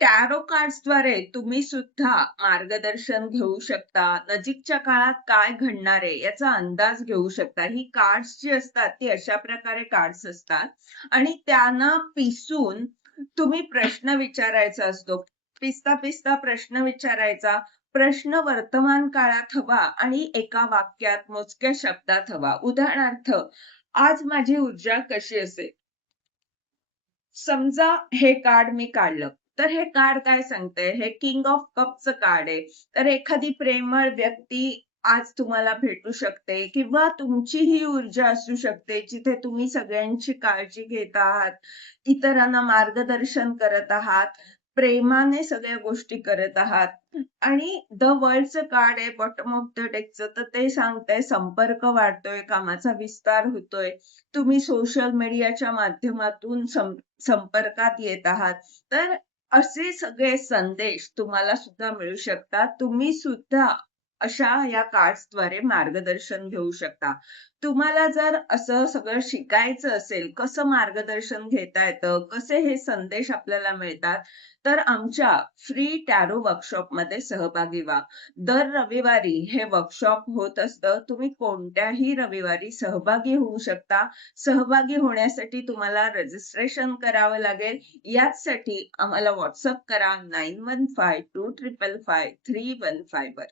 Tarot कार्ड्सद्वारे तुम्ही सुद्धा मार्गदर्शन घेऊ शकता. नजीकच्या काळात काय घडणार आहे याचा अंदाज घेऊ शकता. ही कार्ड्स जी असतात ती अशा प्रकारे कार्ड्स असतात आणि त्यांना पिसून तुम्ही प्रश्न विचारायचा असतो. पिसता प्रश्न विचारायचा. प्रश्न वर्तमान काळात हवा आणि एका वाक्यात मोजक्या शब्दात हवा. उदाहरणार्थ, आज माझी ऊर्जा कशी असेल? समजा हे कार्ड मी काढलं, तर हे कार्ड काय सांगतंय? हे किंग ऑफ कपचं कार्ड आहे. तर एखादी प्रेमळ व्यक्ती आज तुम्हाला भेटू शकते किंवा तुमची ही ऊर्जा असू शकते, जिथे तुम्ही सगळ्यांची काळजी घेत आहात, इतरांना मार्गदर्शन करत आहात, प्रेमाने सगळ्या गोष्टी करत आहात आणि द वर्ल्डचं कार्ड आहे बॉटम ऑफ द डेकचं, तर ते सांगतंय संपर्क वाढतोय, कामाचा विस्तार होतोय. तुम्ही सोशल मीडियाच्या माध्यमातून संपर्कात येत आहात. तर असे सगळे संदेश तुम्हाला सुद्धा मिळू शकतात. तुम्ही सुद्धा अशा या कार्ड्सद्वारे मार्गदर्शन घेऊ शकता. तुम्हाला जर असं सगळं शिकायचं असेल, कसं मार्गदर्शन घेता येतं, कसे हे संदेश आपल्याला मिळतात, तर आमच्या फ्री टॅरो वर्कशॉपमध्ये सहभागी व्हा. दर रविवारी हे वर्कशॉप होत असतं. तुम्ही कोणत्याही रविवारी सहभागी होऊ शकता. सहभागी होण्यासाठी तुम्हाला रजिस्ट्रेशन करावं लागेल. याचसाठी आम्हाला WhatsApp करा 9152555315 वर.